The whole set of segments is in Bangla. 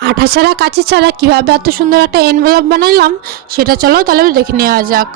আঠা ছাড়া কাঁচি ছাড়া কীভাবে এত সুন্দর একটা এনভেলপ বানাইলাম সেটা চলো তাহলে দেখে নেওয়া যাক।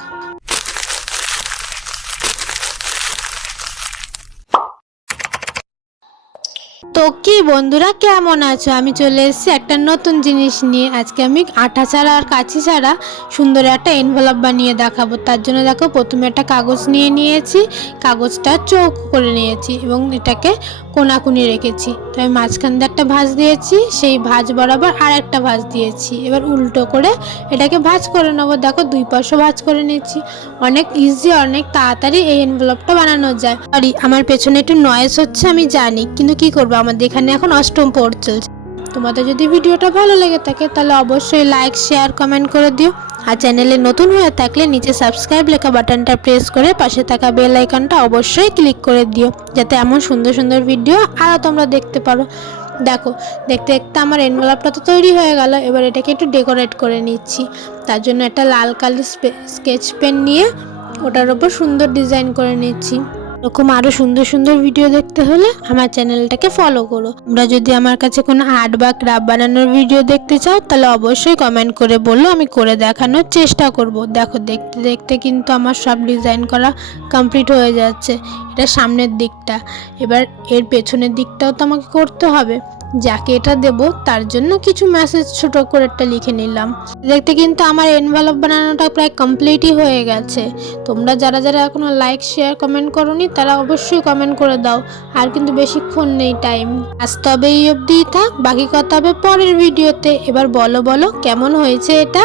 তো কি বন্ধুরা, কেমন আছো? আমি চলে এসেছি একটা নতুন জিনিস নিয়ে। আজকে আমি আঠা ছাড়া আর কাঁচি ছাড়া সুন্দর একটা এনভেলপ বানিয়ে দেখাবো। তার জন্য দেখো, প্রথমে একটা কাগজ নিয়ে নিয়েছি, কাগজটা চৌকো করে নিয়েছি এবং এটাকে কোনাকুনি রেখেছি। তো আমি মাঝখান দিয়ে একটা ভাঁজ দিয়েছি, সেই ভাঁজ বরাবর আর একটা ভাঁজ দিয়েছি। এবার উল্টো করে এটাকে ভাঁজ করে নেবো। দেখো, দুই পাশও ভাঁজ করে নিয়েছি। অনেক ইজি, অনেক তাড়াতাড়ি এই এনভেলপটা বানানো যায়। সরি, আমার পেছনে একটু নয়েজ হচ্ছে আমি জানি, কিন্তু কি করবো, আমাদের এখানে এখন অষ্টম পড় চলছে। তোমাদের যদি ভিডিওটা ভালো লেগে থাকে তাহলে অবশ্যই লাইক, শেয়ার, কমেন্ট করে দিও। আর চ্যানেলে নতুন হয়ে থাকলে নিচে সাবস্ক্রাইব লেখা বাটনটা প্রেস করে পাশে থাকা বেল আইকনটা অবশ্যই ক্লিক করে দিও, যাতে এমন সুন্দর সুন্দর ভিডিও আরও তোমরা দেখতে পারো। দেখো, দেখতে দেখতে আমার এনভেলপটা তো তৈরি হয়ে গেল। এবার এটাকে একটু ডেকোরেট করে নিচ্ছি। তার জন্য একটা লাল কালি স্কেচ পেন নিয়ে ওটার ওপর সুন্দর ডিজাইন করে নিচ্ছি। এরকম আরও সুন্দর সুন্দর ভিডিও দেখতে হলে আমার চ্যানেলটাকে ফলো করো। তোমরা যদি আমার কাছে কোনো আর্ট বা ক্রাফট বানানোর ভিডিও দেখতে চাও তাহলে অবশ্যই কমেন্ট করে বলো, আমি করে দেখানোর চেষ্টা করব। দেখো, দেখতে দেখতে কিন্তু আমার সব ডিজাইন করা কমপ্লিট হয়ে যাচ্ছে। এটা সামনের দিকটা, এবার এর পেছনের দিকটাও তো আমাকে করতে হবে। যাকে এটা দেব তার জন্য কিছু মেসেজ ছোট করে একটা লিখে নিলাম। দেখতে কিন্তু আমার এনভেলপ বানানোটা প্রায় কমপ্লিটই হয়ে গেছে। তোমরা যারা যারা এখনো লাইক, শেয়ার, কমেন্ট করোনি তারা অবশ্যই কমেন্ট করে দাও। আর কিন্তু বেশিক্ষণ নেই টাইম, আসতে হবে এই অবধিই থাক, বাকি কথা হবে পরের ভিডিওতে। এবার বলো বলো কেমন হয়েছে এটা।